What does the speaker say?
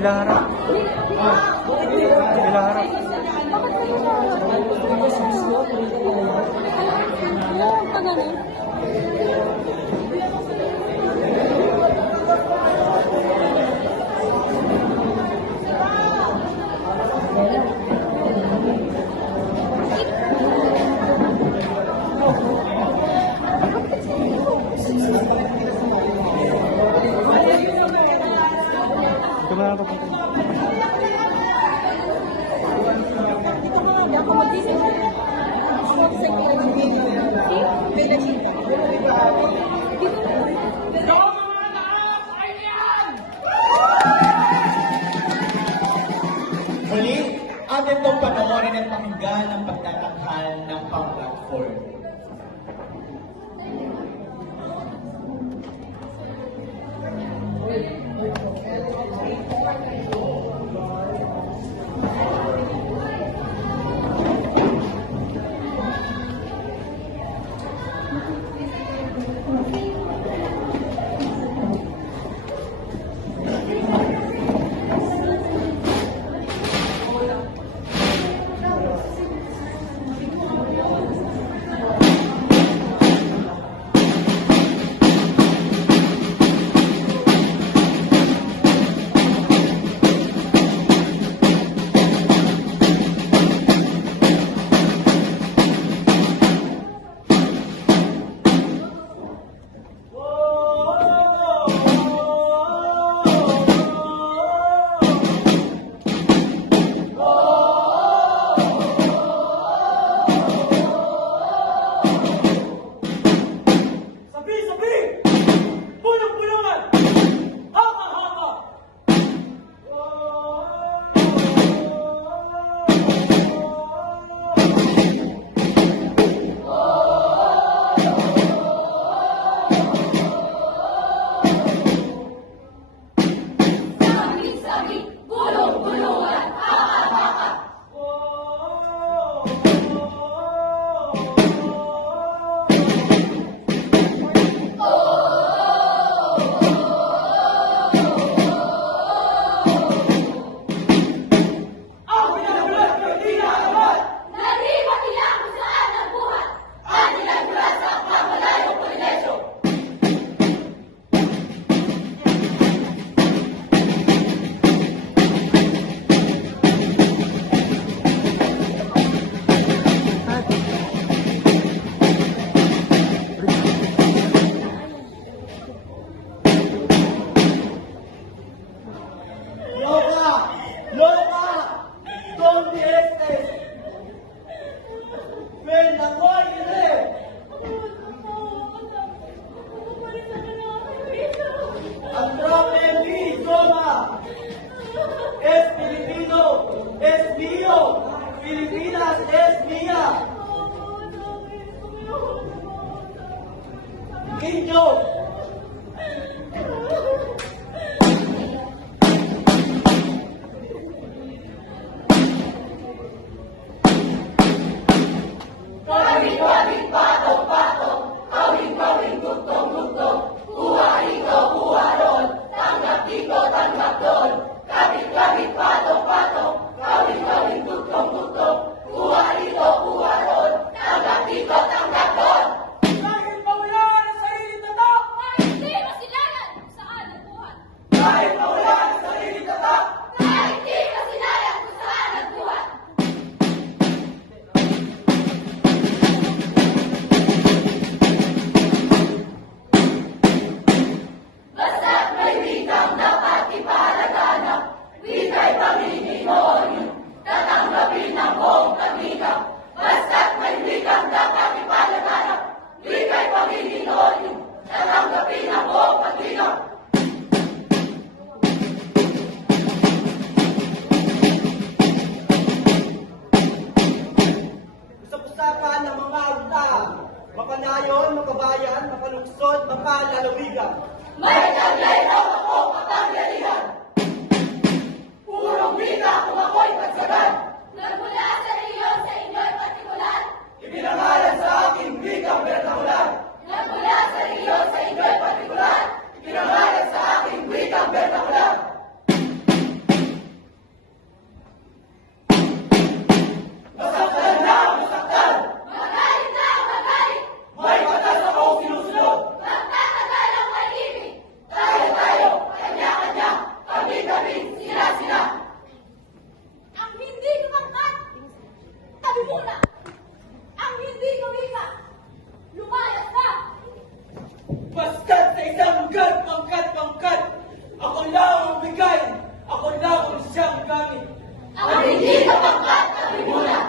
Kabila harap. Kabila harap. Kemana apa? Muli, atin itong panoorin at pakinggan ang pagtatanghal ng pang-platform. Pilipinas es mía. Inyo. Kawin-kawin, patok-patok, kawin-kawin, gugtong-gugtong, kuha rito, kuha ron, tanggap dito, tanggap doon. Kabit-kabit, patok-patok, kawin-kawin, gugtong-gugtong, kuha rito, kuha ron, tanggap dito, tanggap doon. Kahit mawala ang sarili tatak, Kahit di masilayan kung saan nagbuhat. kahit mawala ang sarili tatak, Kahit di masilayan kung saan nagbuhat. Basta't may wikang dapat ipalaganap, wika'y Panginoon, tatanggapin ang buong pag-ikap. Basta't may wikang dapat ipalaganap, wika'y Panginoon, tatanggapin ang buong pag-ikap. usap-usapan ng mga agta, makanayon, makabayan, makalungsod, makalalawigan. May taglay raw ako kapangyarihan. Purong wika kung ako'y pagsagan. Nagmula sa riyon sa inyo'y partikular. Ibinangalan sa aking wikang bernakular. Nagmula sa riyon sa inyo'y partikular. Ibinangalan sa aking wikang bernakular. gamit. Ang hindi kapangkat na tribuna